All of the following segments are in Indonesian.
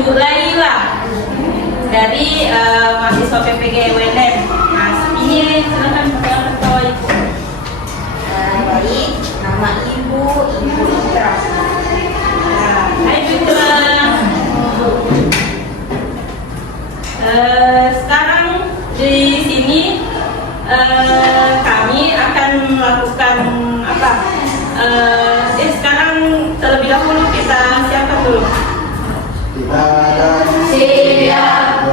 Ibu Laila dari mahasiswa PPG UNM. Nah, ini silakan perkenalan kepada Ibu. Baik, nama Ibu Itra. Hai Bu Itra. Sekarang di sini kami akan melakukan apa? Sekarang terlebih dahulu kita siapa dulu? Siap.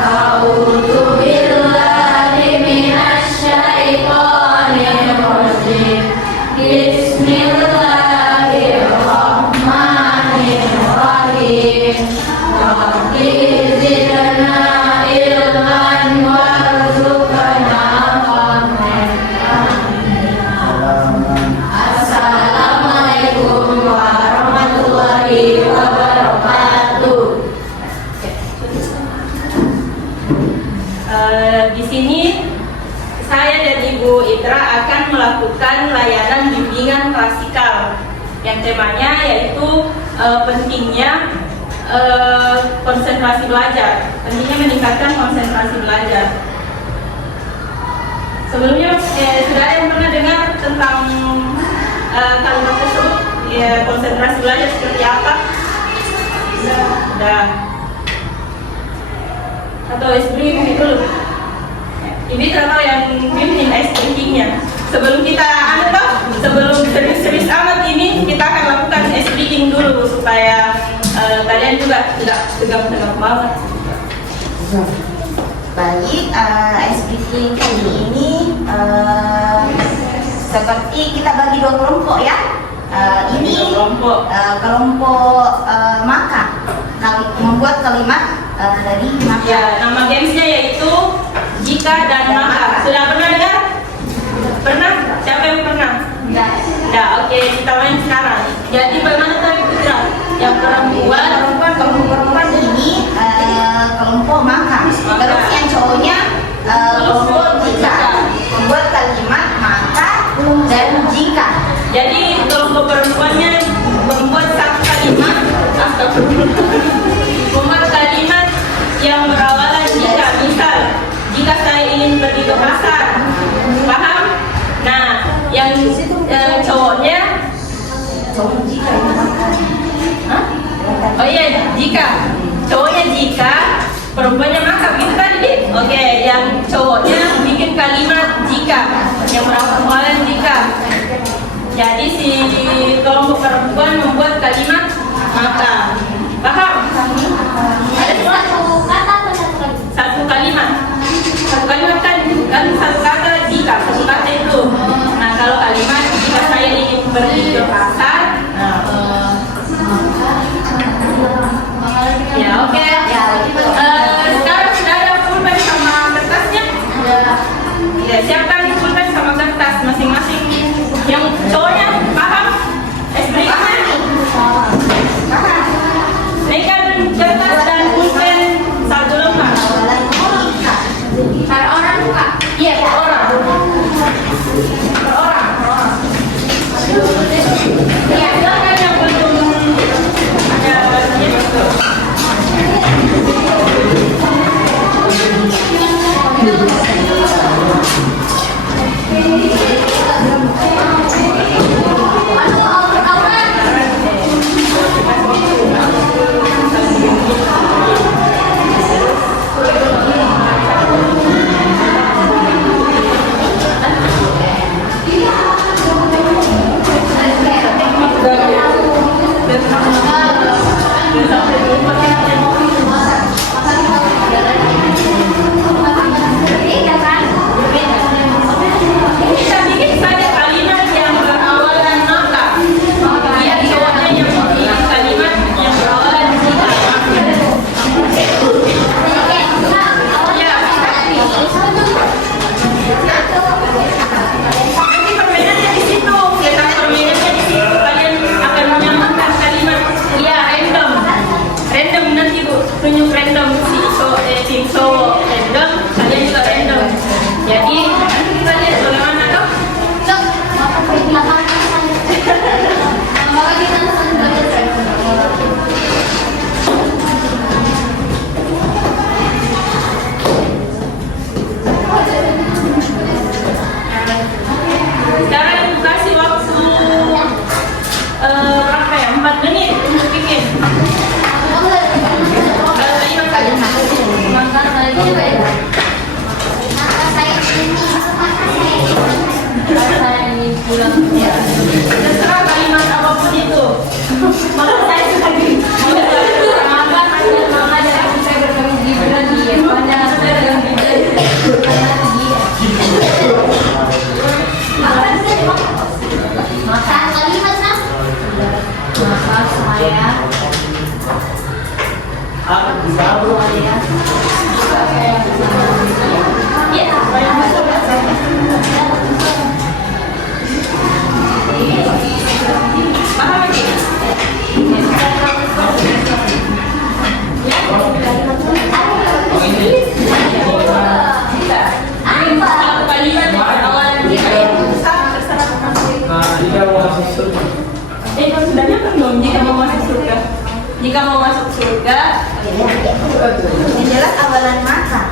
A'udzu billahi minasyaitonir rajim. Bismillahirrahmanirrahim. Rabbi zidna ilman warzuqna fahman. Assalamualaikum warahmatullahi wabarakatuh. Di sini saya dan Ibu Itra akan melakukan layanan bimbingan klasikal yang temanya yaitu pentingnya konsentrasi belajar, pentingnya meningkatkan konsentrasi belajar. Sebelumnya sudah ada yang pernah dengar tentang kalimat tersebut, ya, konsentrasi belajar seperti apa? Sudah. Atau SBM dulu. Ini tahu yang bimbing ice drinkingnya. Sebelum kita sebelum serius-serius amat ini, kita akan lakukan ice drinking dulu supaya kalian juga tidak tegang-tegang banget. Baik, ice breaking kali ini seperti kita bagi dua kelompok ya. Ini kelompok maka membuat kalimat dari maka. Ya, nama gamesnya yaitu jika dan maka. Sudah pernah dengar? Pernah? Siapa yang pernah? Nah, oke, kita main sekarang. Jadi bagaimana tadi Putra? Yang perempuan Kelompok ini kelompok maka. Terus yang cowoknya kelompok jika. Membuat kalimat maka dan jika. Jadi kelompok perempuannya membuat satu kalimat, membuat kalimat yang berawalan jika. Misal, jika saya ingin pergi ke pasar, paham? Nah, yang cowoknya Jika. Hah? Oh iya, jika. Cowoknya jika, perempuannya maka, gitu tadi. Oke, yang cowoknya bikin kalimat jika, yang berawalan jika. Jadi si kelompok perempuan membuat kalimat maka. Paham? Ada Satu kata atau satu kalimat? satu kalimat. Satu kalimat kan satu kata jika, satu kata itu. Nah, kalau kalimat jika saya ingin pergi ke pasar, ya oke. Sekarang sudah ada pulpen sama kertasnya? Ya, siapkan pulpen sama kertas masing-masing. Yang cowoknya paham? SPK-nya? Paham? Naikkan kertas dan pulpen satu lembar. Per orang Kak? Iya, per orang. Per orang. Ya, silakan yang belum ada itu. Kita bikin saja kalimat yang berawalan maka. Dia cowoknya yang bikin kalimat yang berawalan jika. Ya. Nanti permainannya di situ. Letak permainannya di situ. Kalian akan menyamakan kalimat. Ya, random. ini Pak ya? Maka saya ingin pulang ya. Terserah kalimat apapun itu. Maka saya suka gini. Maka mama dan aku saya berkami Gibran dia. Pada saya dengan Gibran karena dia. Apa bisa dimakan? Makan kalimat nah. Maka saya Kalau sudah nyata belum? Jika mau masuk surga, Yang jelas awalan makan.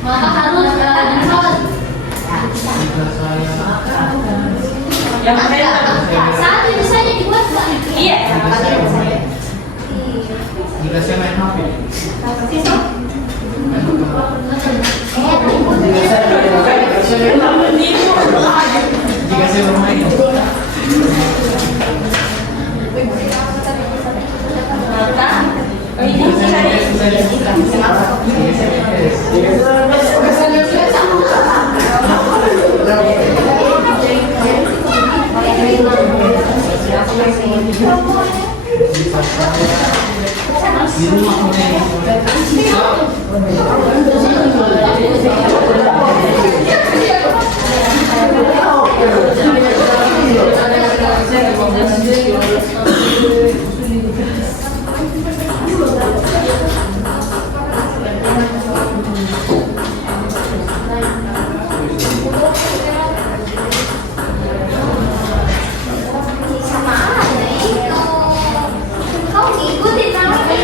maka harus disolat. yang pertama, Saat itu saja dibuat Pak. iya. Jika saya main HP, jika saya bermain, di rumah Sama aja itu. Kau ngikutin namanya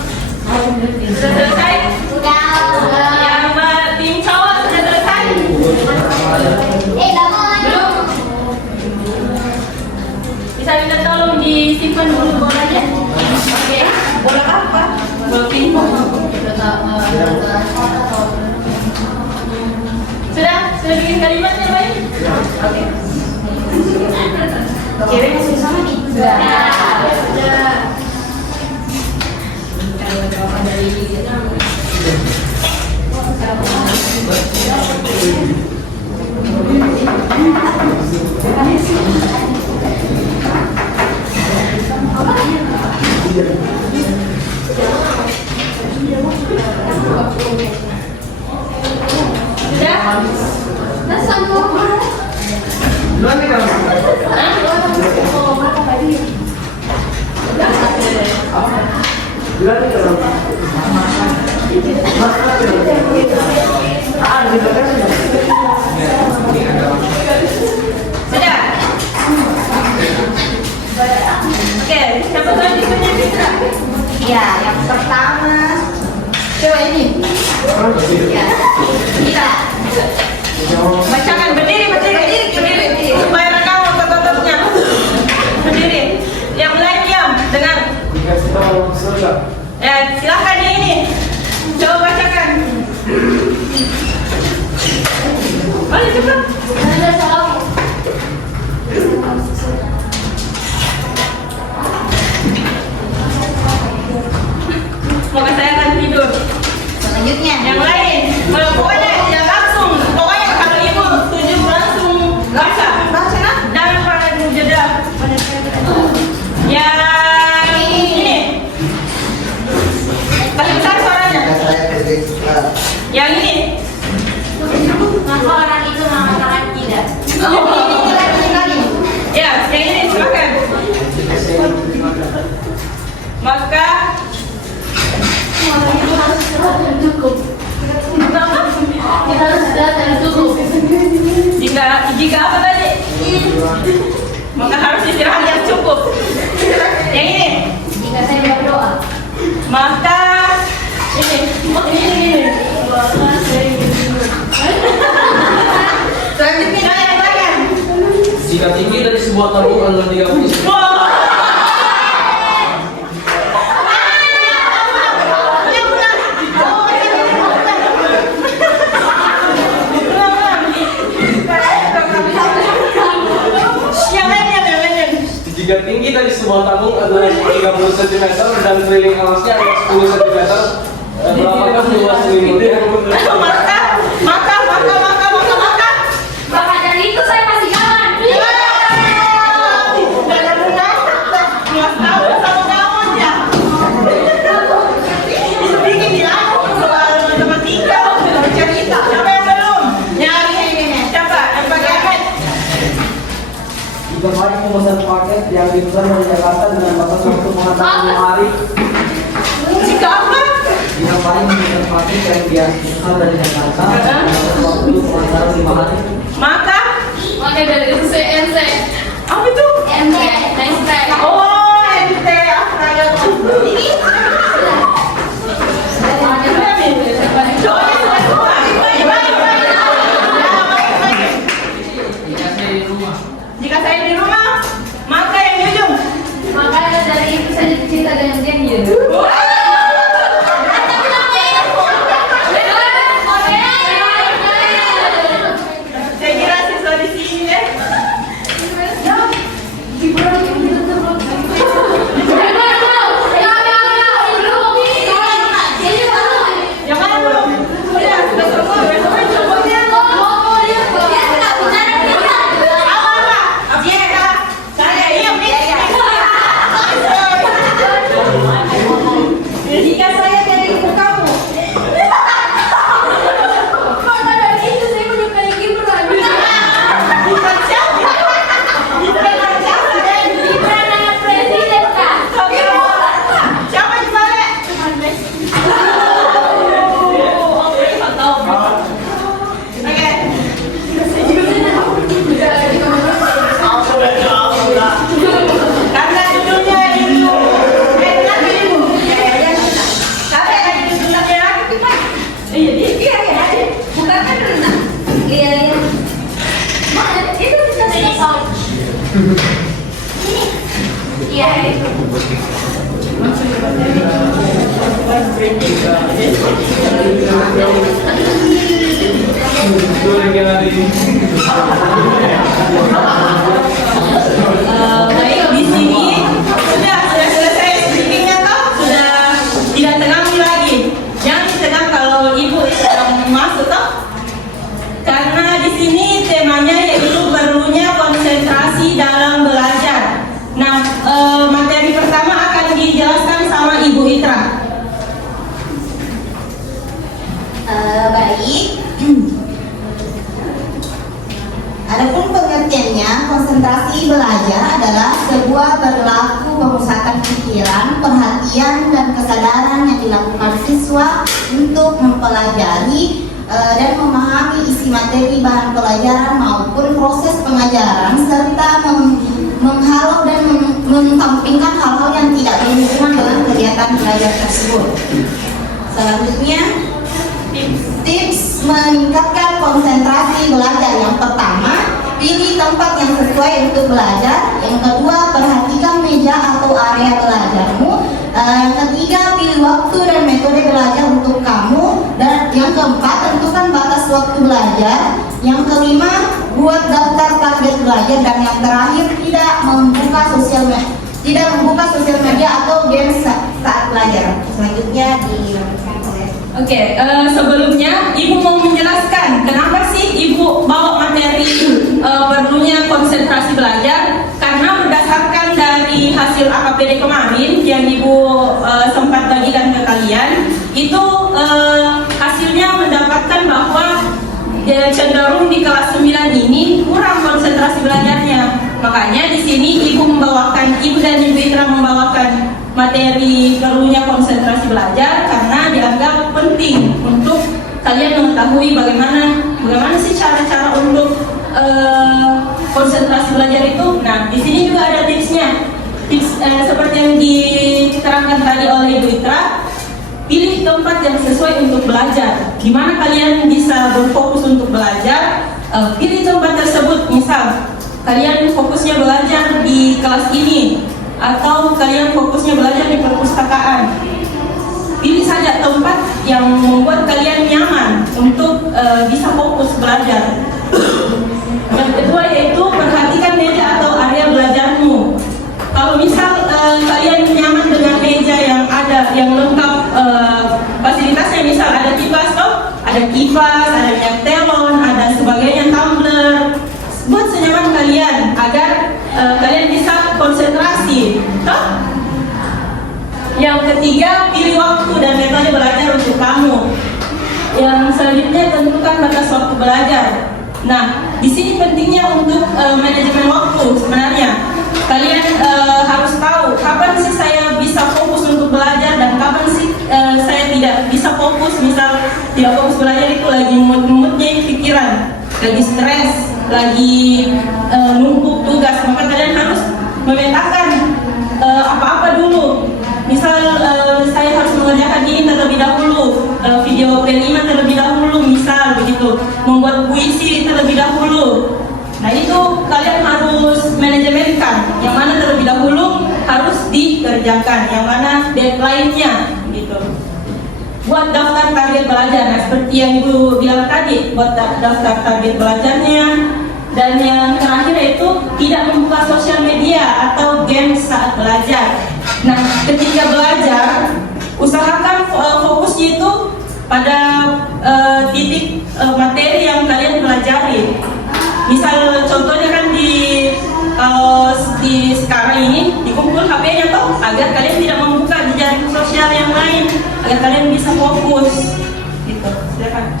Sudah selesai? Yang tim cowok sudah selesai? Belum? Bisa minta tolong disimpan dulu bolanya? Oke. Bola apa? Bola pingpong. Sudah bikin kalimatnya baik? Oke. Cewek masih sama nih. Sudah. Sudah? Oke, siapa selanjutnya Fitra? Ya, yang pertama coba ini. Ya, kita Bacakan berdiri supaya rekam otot-ototnya. Berdiri. Yang lain diam, dengar. dikasih tahu surga. Ya, silakan yang ini. Coba bacakan. Mari cepat. Semoga saya akan tidur. selanjutnya. Yang lain, pokoknya ya langsung. Pokoknya kalau ibu setuju langsung baca. Jangan pada jeda. Yang ini. Kasih besar suaranya. Yang ini. Maka orang itu mengatakan tidak. Ya, yang ini silakan. Maka Kita harus sudah cukup. jika apa tadi? Maka harus istirahat yang cukup. Yang ini. Jika saya berdoa, Maka ini. Selanjutnya yang lain. Jika tinggi dari sebuah tabungan adalah 30. Jika tinggi dari sebuah tabung adalah 30 cm dan keliling alasnya adalah 10 cm, berapakah luas selimutnya? Maka. Maka dari itu saya masih aman. Jangan menakut, nggak tahu sama kamu ya. Itu bikin dia soal matematika, soal cerita. Siapa yang belum? Nyari ini. Siapa? Yang pakai iPad? Jika Mari memesan paket yang dipesan dari Jakarta dengan batas waktu mengantar 5 hari. Jika apa? Jika Mari memesan paket yang dipesan dari Jakarta dengan batas waktu mengantar 5 hari. Maka Dari itu saya NC. apa itu? NC. Next time. Oh, ente astaga. Ini. Jika saya di rumah, maka yang di ujung. Maka dari itu saya cerita dengan dia. Saya kira siswa di sini deh. Yang mana belum? Udah, sudah semua. Besoknya contohnya. Jika saya dari ibu kamu, Siapa yang balik? Oke. Karena judulnya ibu. Kenapa ibu? Siapa yang ada di judulnya? Iya, dia. bukan kan renang. Iya. Mana itu bisa jadi Iya, itu. Baik, di sini sudah selesai speakingnya toh, sudah tidak tegang lagi. Jangan tegang kalau ibu sedang masuk toh, karena di sini temanya yaitu perlunya konsentrasi dalam belajar. Nah, materi pertama akan dijelaskan sama Ibu Itra. baik. Adapun pengertiannya, konsentrasi belajar adalah sebuah berlaku pemusatan pikiran, perhatian, dan kesadaran yang dilakukan siswa untuk mempelajari dan memahami isi materi bahan pelajaran maupun proses pengajaran serta menghalau dan mengesampingkan hal-hal yang tidak berhubungan dengan kegiatan belajar tersebut. Selanjutnya, tips meningkatkan konsentrasi belajar. Yang pertama, pilih tempat yang sesuai untuk belajar. Yang kedua, perhatikan meja atau area belajarmu. Yang ketiga, pilih waktu dan metode belajar untuk kamu. Dan yang keempat, tentukan batas waktu belajar. Yang kelima, buat daftar target belajar. Dan yang terakhir, tidak membuka sosial media atau game saat belajar. Selanjutnya dilanjutkan oleh Oke, sebelumnya Ibu mau menjelaskan kenapa sih Ibu bawa materi perlunya konsentrasi belajar. Karena berdasarkan dari hasil AKPD kemarin yang Ibu sempat bagikan ke kalian, itu hasilnya mendapatkan bahwa cenderung di kelas 9 ini kurang konsentrasi belajarnya. Makanya di sini Ibu dan Ibu Itra membawakan materi perlunya konsentrasi belajar karena dianggap penting untuk kalian mengetahui bagaimana sih cara-cara untuk konsentrasi belajar itu. Nah, di sini juga ada tipsnya. seperti yang diterangkan tadi oleh Ibu Itra, pilih tempat yang sesuai untuk belajar. Di mana kalian bisa berfokus untuk belajar, pilih tempat tersebut. Misal, kalian fokusnya belajar di kelas ini, atau kalian fokusnya belajar di perpustakaan. Pilih saja tempat yang membuat kalian nyaman untuk bisa fokus belajar. Yang kedua yaitu perhatikan meja atau area belajarmu. Kalau misal kalian nyaman dengan meja yang ada, yang lengkap fasilitasnya, misal ada kipas, ada minyak telon, ada sebagainya, tumbler, buat senyaman kalian agar kalian bisa konsentrasi. Yang ketiga, pilih waktu dan metode belajar untuk kamu. Yang selanjutnya, tentukan batas waktu belajar. Nah, di sini pentingnya untuk manajemen waktu sebenarnya. Kalian harus tahu kapan sih saya bisa fokus untuk belajar dan kapan sih saya tidak bisa fokus. Misal tidak fokus belajar itu lagi mood-moodnya pikiran, lagi stres, lagi numpuk tugas, maka kalian harus memetakan apa-apa dulu. Misal saya harus mengerjakan ini terlebih dahulu, video P5 terlebih dahulu, misal begitu, membuat puisi terlebih dahulu. Nah itu kalian harus manajemenkan, yang mana terlebih dahulu harus dikerjakan, yang mana deadline-nya gitu. Buat daftar target belajar, nah seperti yang Ibu bilang tadi, buat daftar target belajarnya. Dan yang terakhir yaitu tidak membuka sosial media atau game saat belajar. Nah, ketika belajar, usahakan fokusnya itu pada titik materi yang kalian pelajari. Misal contohnya kan kalau di sekarang ini dikumpul HP-nya toh, agar kalian tidak membuka jejaring sosial yang lain, agar kalian bisa fokus. Gitu. Silakan.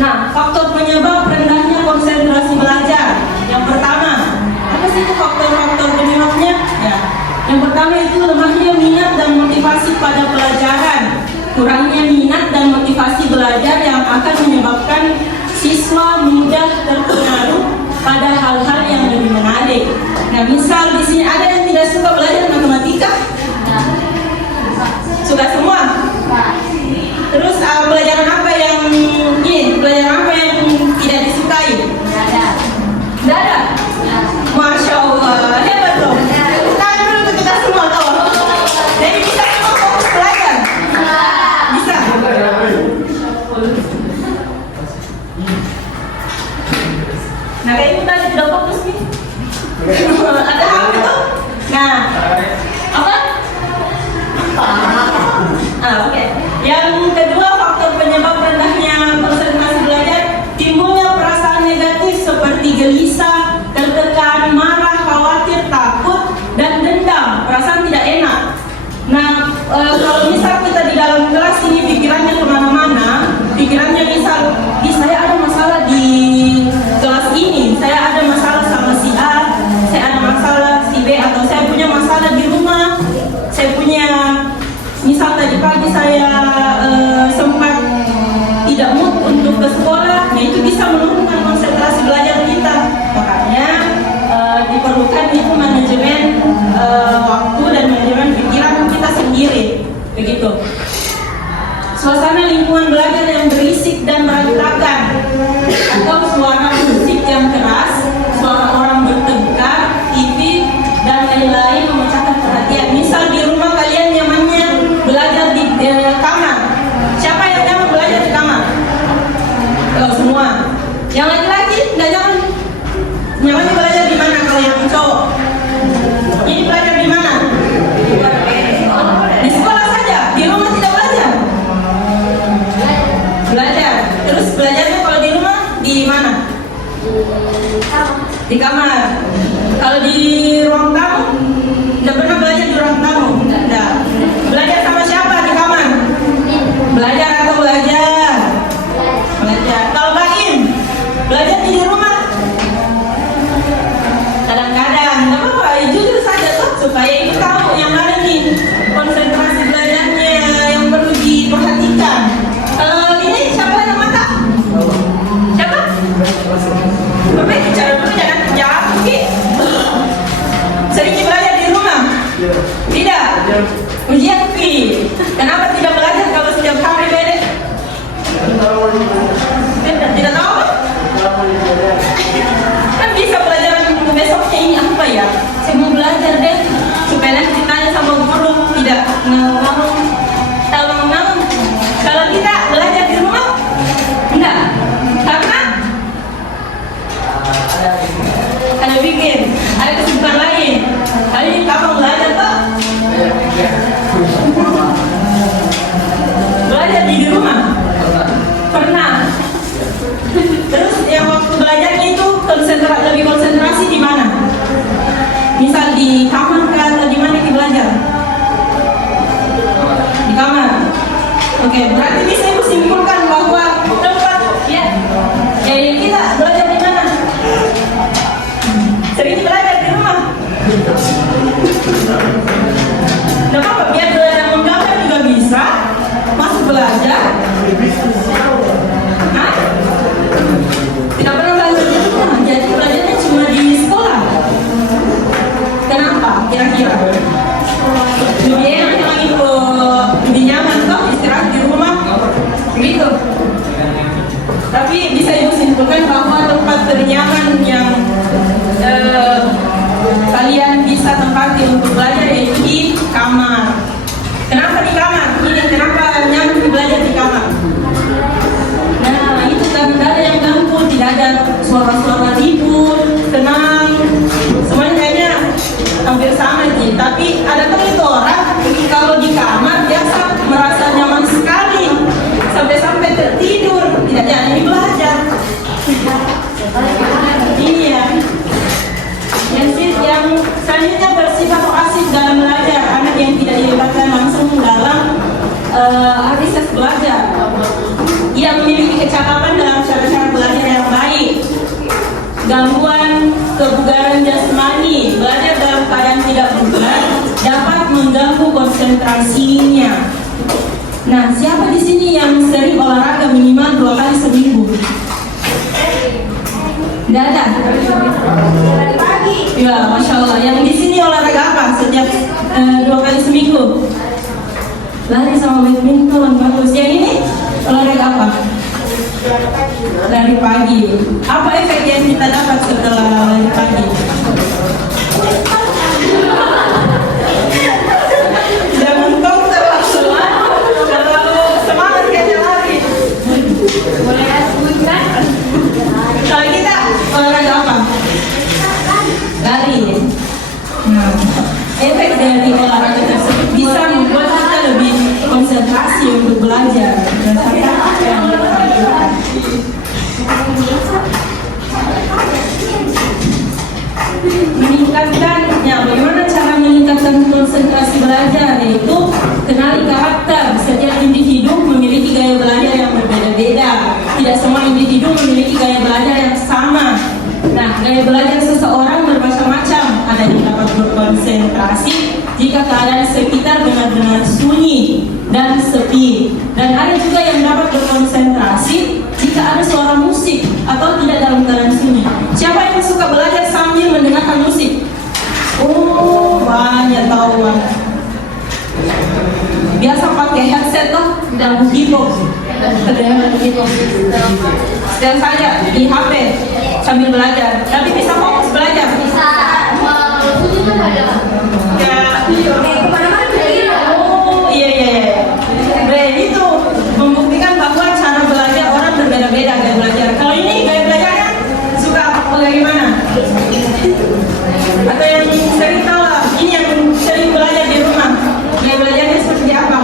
Nah, faktor penyebab rendahnya konsentrasi belajar. Yang pertama, apa sih itu faktor-faktor penyebabnya? Ya, yang pertama itu lemahnya minat dan motivasi pada pelajaran. Kurangnya minat dan motivasi belajar yang akan menyebabkan siswa mudah terpengaruh pada hal-hal yang lebih menarik. Nah, misal di sini ada yang tidak suka belajar matematika? Suka semua? Terus pelajaran apa yang pelajaran apa yang tidak disukai? Tidak ada. Masya Allah, hebat loh. Tangan dulu untuk kita semua tahu. Jadi bisa semua fokus belajar? Bisa. Nah kayak itu tadi sudah fokus nih. Ada apa itu? Nah, apa? Oke. Yang kedua, faktor penyebab rendahnya konsentrasi belajar, timbulnya perasaan negatif seperti gelisah, tertekan, marah, khawatir, takut, dan dendam, perasaan tidak enak. Nah, kalau misal kita di dalam kelas ini pikirannya kemana-mana, pikirannya misal, saya ada masalah di kelas ini, saya ada masalah sama si A, saya ada masalah si B, atau saya punya masalah di rumah, saya punya, misal tadi pagi saya sempat tidak mood untuk ke sekolah, nah itu bisa menurunkan konsentrasi belajar kita. Makanya diperlukan itu manajemen waktu dan manajemen pikiran kita sendiri, begitu. Suasana lingkungan belajar yang berisik dan berantakan, atau suara musik yang keras, suara orang bertengkar, TV, dan lain-lain memecahkan perhatian. Misal di rumah kalian nyamannya belajar di kamar. Siapa yang nyaman belajar di kamar? Semua. Yang laki-laki nggak nyaman. Nyamannya belajar di mana kalau yang cowok? Ini belajar di mana? Di sekolah saja. Di rumah tidak belajar. Belajar. Terus belajarnya kalau di rumah di mana? Di kamar. Kalau di ruang tamu, tidak pernah belajar di ruang tamu. Tidak. Belajar sama siapa di kamar? Belajar atau belajar? Belajar. Kalau Baim, belajar di rumah? Kadang-kadang, nggak apa-apa, jujur saja tuh supaya ibu tahu yang mana nih konsentrasi belajarnya yang perlu diperhatikan. Ini siapa yang mata? Siapa? Bapak bicara dulu, jangan jawab. Sedikit belajar di Kenapa tidak belajar kalau setiap hari beda? Tidak tahu? Kan bisa pelajaran besoknya ini apa ya? Saya mau belajar deh supaya nanti ditanya sama guru tidak ngomong. Kalau kita belajar di rumah, enggak, karena ada bikin, ada kesibukan lain. Kali ini kapan belajar toh? Belajar di rumah? Pernah. Terus yang waktu belajarnya itu lebih konsentrasi di mana? Misal di kamar kan atau di mana kita belajar? Di kamar. Oke, berarti bisa ibu simpulkan bahwa tempat ya, jadi kita belajar di mana? Sering belajar di rumah. Tidak apa-apa, biar belajar menggambar juga bisa. Masuk belajar. Hah? Tidak pernah belajar di rumah, jadi belajarnya cuma di sekolah. Kenapa? Kira-kira? Lebih enak lagi lebih nyaman toh istirahat di rumah, begitu. Tapi bisa ibu simpulkan bahwa tempat ternyaman yang kalian bisa tempati untuk belajar yaitu di kamar. Kenapa di kamar? Ini kenapa nyaman belajar di kamar? Nah itu karena tidak ada yang ganggu, tidak ada suara-suara ribut, tenang, semuanya kayaknya hampir sama sih. Tapi ada kan itu orang kalau di kamar biasa merasa nyaman sekali sampai tertidur, tidak jadi belajar. Iya. Yang selanjutnya bersifat pasif dalam belajar, anak yang tidak dilibatkan langsung dalam aktivitas belajar. Ia memiliki kecakapan dalam cara-cara belajar yang baik. Gangguan kebugaran jasmani, belajar dalam keadaan tidak bugar dapat mengganggu konsentrasinya. Nah, siapa di sini yang sering olahraga minimal 2 kali seminggu? Tidak ada? Ya, Masya Allah. Yang di sini olahraga apa setiap 2 kali seminggu? Lari sama badminton, bagus. Yang ini olahraga apa? Lari pagi. Apa efek yang kita dapat setelah lari pagi? Jangan kau terlalu semangat kayaknya lari. Boleh sebutkan? Kalau kita olahraga apa? Lari. Nah, efek dari olahraga tersebut bisa membuat kita lebih konsentrasi untuk belajar berdasarkan apa yang kita lakukan. Meningkatkan, ya bagaimana cara meningkatkan konsentrasi belajar, yaitu kenali karakter. Setiap individu memiliki gaya belajar yang berbeda-beda. Tidak semua individu memiliki gaya belajar yang sama. Nah, gaya belajar seseorang bermacam-macam. Ada yang dapat berkonsentrasi jika keadaan sekitar benar-benar sunyi dan sepi. Dan ada juga yang dapat berkonsentrasi jika ada suara musik atau tidak dalam keadaan sunyi. Siapa yang suka belajar sambil mendengarkan musik? Oh, banyak tahu. Biasa pakai headset tuh dan keyboard. Kedengaran gitu. Dan saya di HP sambil belajar, tapi bisa fokus belajar. Bisa. Sunyi kan ada. Ya, Kemana-mana begini. oh iya. Itu membuktikan bahwa cara belajar orang berbeda-beda gaya belajar. Kalau ini gaya belajarnya suka bagaimana? Atau yang sering tahu lah, ini yang sering belajar di rumah, gaya belajarnya seperti apa?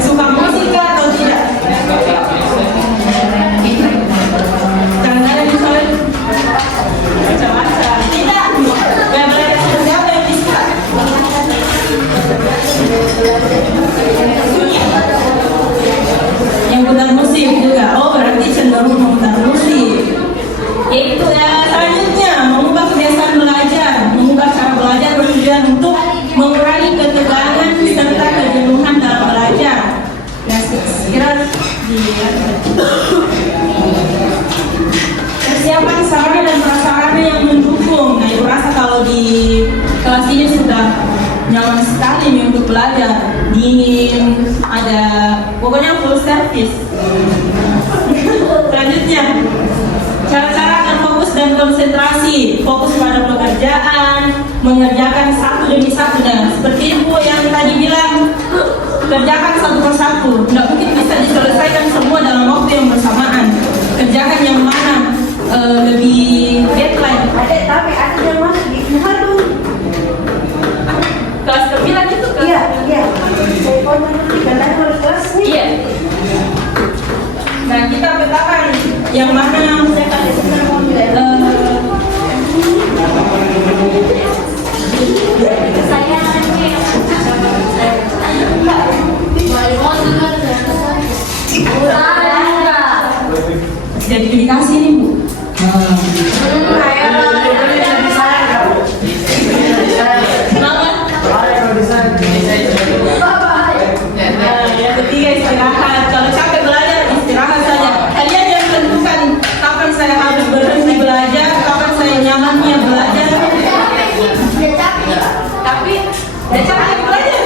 Suka musik atau tidak? Kadang-kadang misalnya macam-macam. Tidak, gaya belajar seperti apa yang disuka? Sunyi. Yang putar musik juga. Oh, berarti cenderung memutar musik. Yaitu ya selanjutnya mengubah kebiasaan belajar. Mengubah cara belajar bertujuan untuk mengurangi ketegangan serta kejenuhan dalam belajar. Nah, sekira persiapan sarana dan prasarana yang mendukung. Nah, ibu rasa kalau di kelas ini sudah nyaman sekali nih untuk belajar, dingin, ada pokoknya full service. Selanjutnya, cara-cara akan fokus dan konsentrasi, fokus pada pekerjaan, mengerjakan satu demi satu, dan seperti ibu yang tadi bilang, kerjakan satu persatu. Tidak mungkin bisa diselesaikan semua dalam waktu yang bersamaan. Kerjakan yang mana lebih deadline. Tapi ada yang masuk di Haru. Kelas ke-9 itu kan? Iya. Saya pun nanti karena harus kelas nih. Iya. Nah, kita petakan yang mana saya kasih jadi dikasih nih Bu. Yang ketiga istirahat. Kalau capek belajar istirahat saja. Kalian yang tentukan kapan saya harus berhenti belajar, kapan saya nyamannya belajar. Tapi udah capek belajar.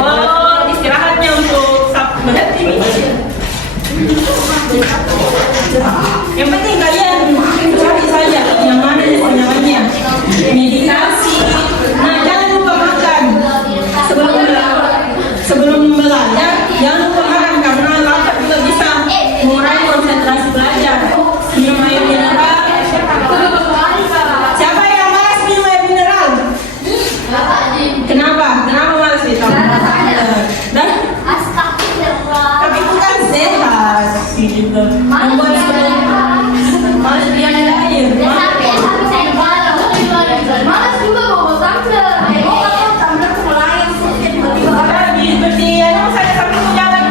Oh, istirahatnya untuk berhenti. Yang penting kalian cari saja yang mana senyamannya. Meditasi. Nah, jangan lupa makan sebelum belajar. Jangan lupa makan karena lapar juga bisa mengurangi konsentrasi belajar. Minum air mineral. Siapa yang malas minum air mineral? Kenapa? Kenapa malas itu? Dan tapi bukan sehat sih gitu. Membuat malas dia ada air. Malas juga bawa tumbler. Seperti saya sambil jalan.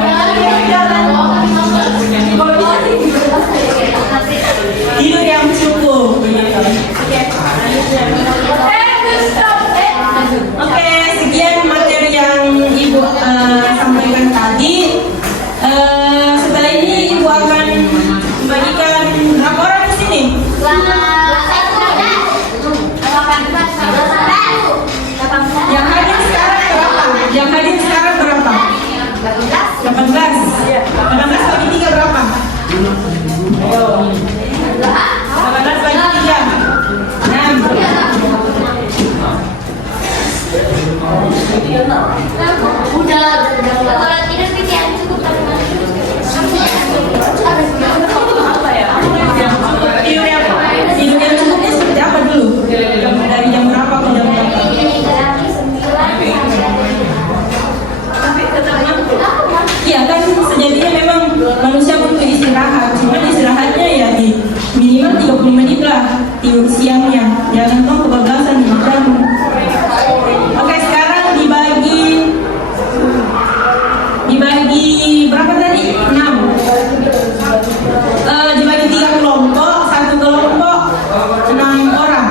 Tidur yang cukup. Oke, sekian materi yang Ibu sampaikan tadi. Setelah ini Ibu akan membagikan berapa orang di sini? Yang hadir sekarang berapa? Yang hadir sekarang berapa? 18. 18 bagi 3 berapa? 18 bagi 3. 6. Udah kalau tidur pikiran cukup tapi Tidur yang cukupnya seperti apa dulu? Dari jam berapa ke jam berapa? Iya kan sejatinya memang manusia butuh istirahat. Cuma istirahatnya ya di minimal 30 menit lah tidur siangnya. Jangan kau kebablasan di jam. Oke, sekarang dibagi berapa tadi? 6. Dibagi 3 kelompok, satu kelompok 6 orang.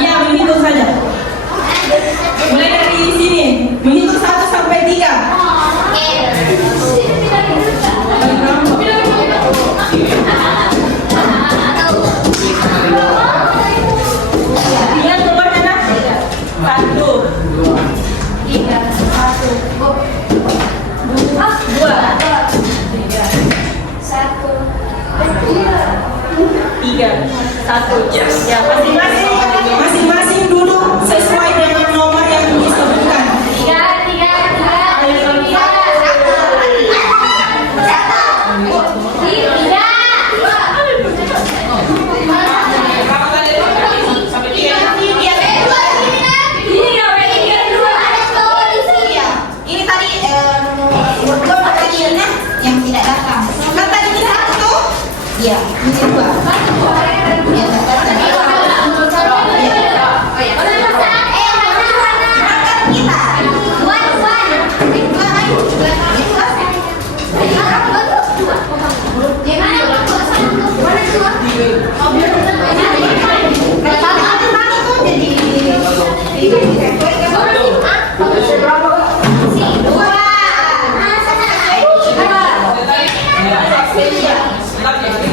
Ya, begitu saja. Mulai dari sini, menghitung 1 sampai 3. Bagi kelompok. Lihat nomornya nak. 1, 2, 3, 1. Ya, masing-masing duduk sesuai dengan nomor yang disebutkan. Ini tadi yang tidak datang. Kan tadi kita satu. Iya, ini 2. Ya,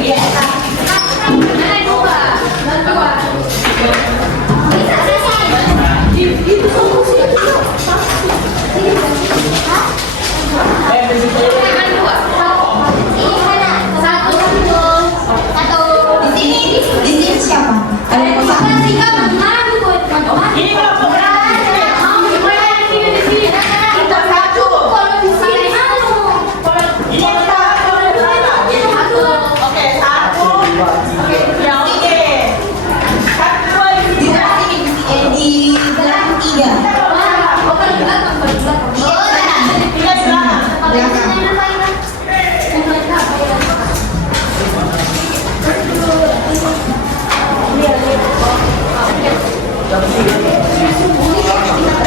Iya. Di sini siapa? Ada yang pesan? Ini kelompok berapa? Kita satu. Ini kita satu. Oke, satu. Yang tiga. Satu, dua, Di belakang tiga. tiga sebelah. Belakang. Dua di sini. Yang lain.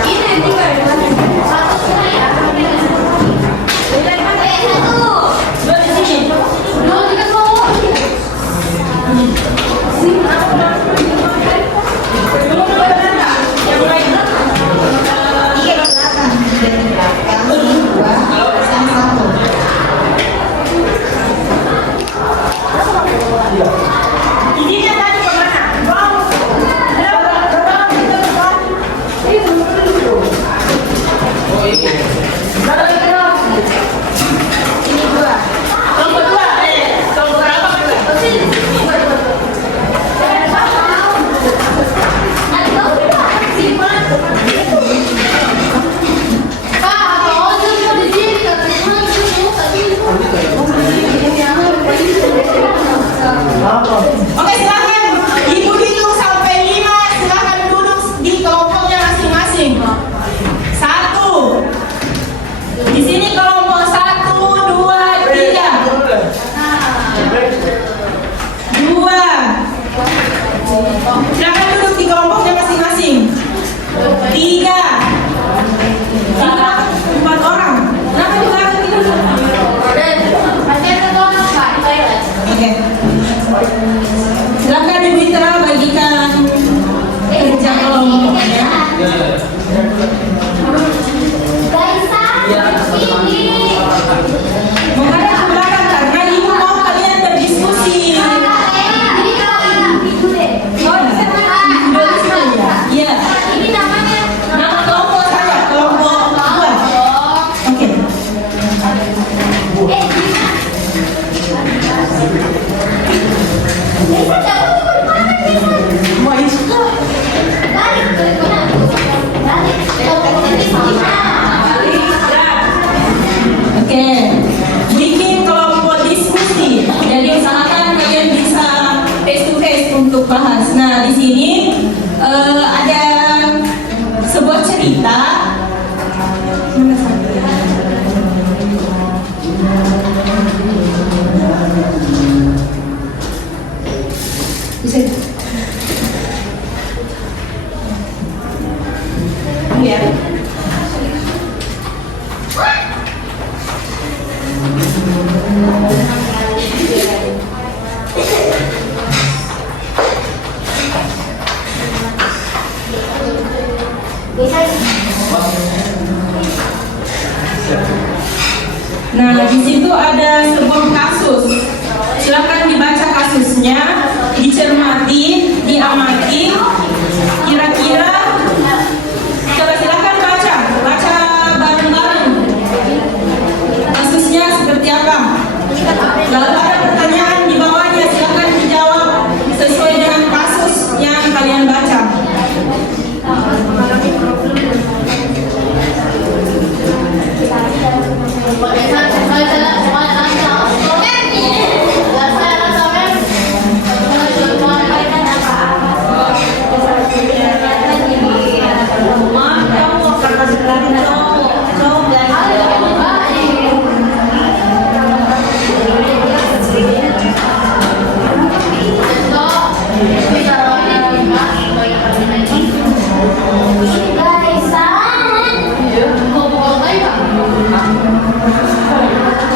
Tiga di belakang. Dari belakang. Dua. Pesan satu. Izinnya tadi kemana? Ini dua. Kelompok dua. Kelompok berapa? Oke, silakan ibu hitung sampai 5. Silakan duduk di kelompoknya masing-masing. Satu. Di sini kelompok 1, 2, 3. 2. Silakan duduk di kelompoknya masing-masing. 3. 4 orang. Kenapa di belakang tidur? Oke. Silakan Ibu Itra bagikan kerja kelompoknya. Menghadap ke belakang karena Ibu mau kalian berdiskusi. Iya. Nama kelompok saja, kelompok 2. Oke. Oke, bikin kelompok diskusi. Jadi usahakan kalian bisa face to face untuk bahas. Nah, di sini ada sebuah cerita. Mana sampai? Bisa. Iya. Nah, di situ ada sebuah kasus. Silakan dibaca kasusnya, dicermati, diamati. Kira-kira, coba silakan baca bareng-bareng. Kasusnya seperti apa? Lalu ada pertanyaan di bawahnya, silakan dijawab sesuai dengan kasus yang kalian baca.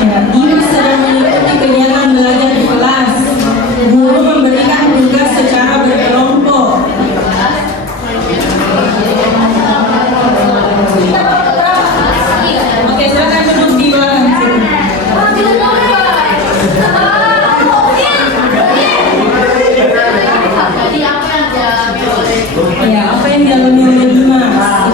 Ya, Ibu sedang mengikuti kegiatan belajar di kelas. Guru memberikan tugas secara berkelompok. Oke, silakan duduk di belakang sini. Ya, apa yang dialami oleh Dimas?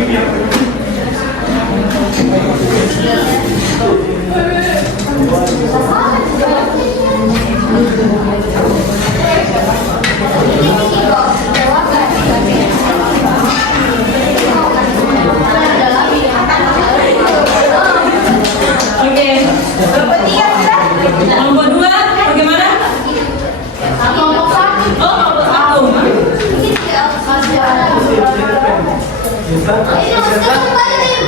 Oke. Kelompok 3 sudah? Kelompok 2 bagaimana? Kelompok satu. Oh, kelompok 1. Ini sekarang kembali nih.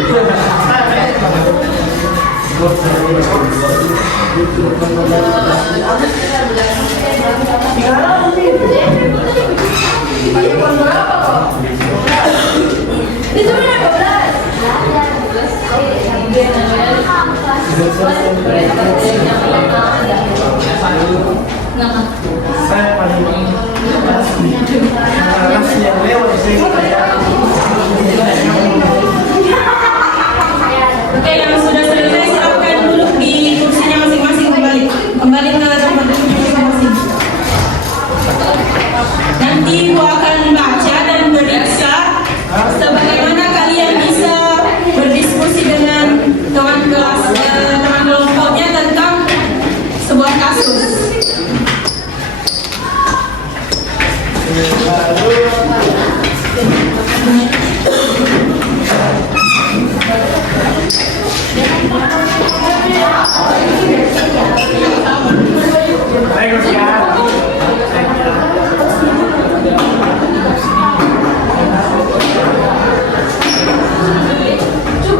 Saya paling ras yang lewat Oke, yang sudah selesai silakan duduk di kursinya masing-masing kembali. Kembali ke tempat duduk masing-masing. Nanti gua akan baca dan periksa sebagaimana kalian bisa berdiskusi dengan teman kelas, teman kelompoknya tentang sebuah kasus.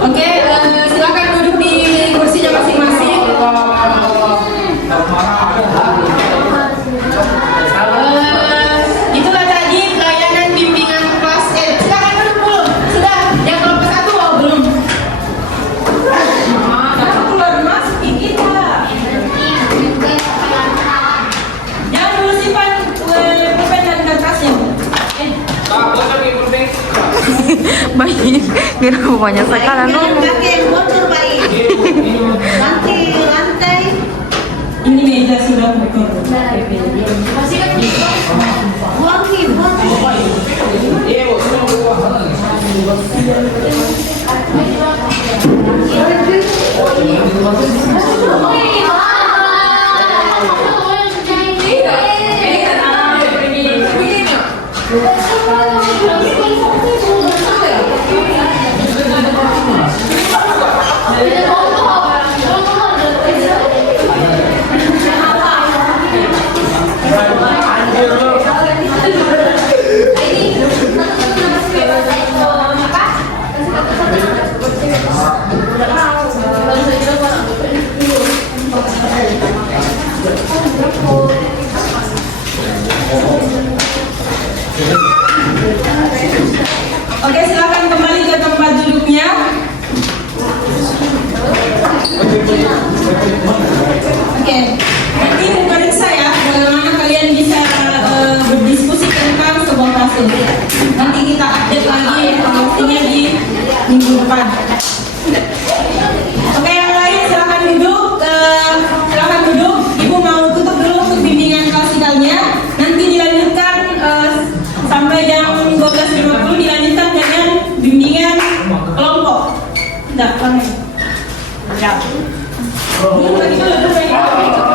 Oke, silakan duduk di kursinya masing-masing. Itulah tadi pelayanan bimbingan kelas. Silakan duduk belum? Sudah. Yang kelompok 1 oh, belum. Keluar masuk kita. Jangan dulu simpan pulpen dan kertasnya. Baik, kira banyak sekarang Pakai motor baik. Lantai. Ini meja sudah kotor. Wangi. Oke, silakan kembali ke tempat duduknya. Oke, nanti periksa ya bagaimana kalian bisa berdiskusi tentang sebuah kasus. Nanti kita update lagi informasinya di minggu depan. Oke, yang lain silakan duduk. Silakan duduk. Ibu mau tutup dulu untuk bimbingan klasikalnya. Nanti dilanjutkan sampai jam 12.50 dilanjutkan dengan bimbingan kelompok. Tidak, panen. Ya. Duduk lagi dulu, duduk lagi. Mantap,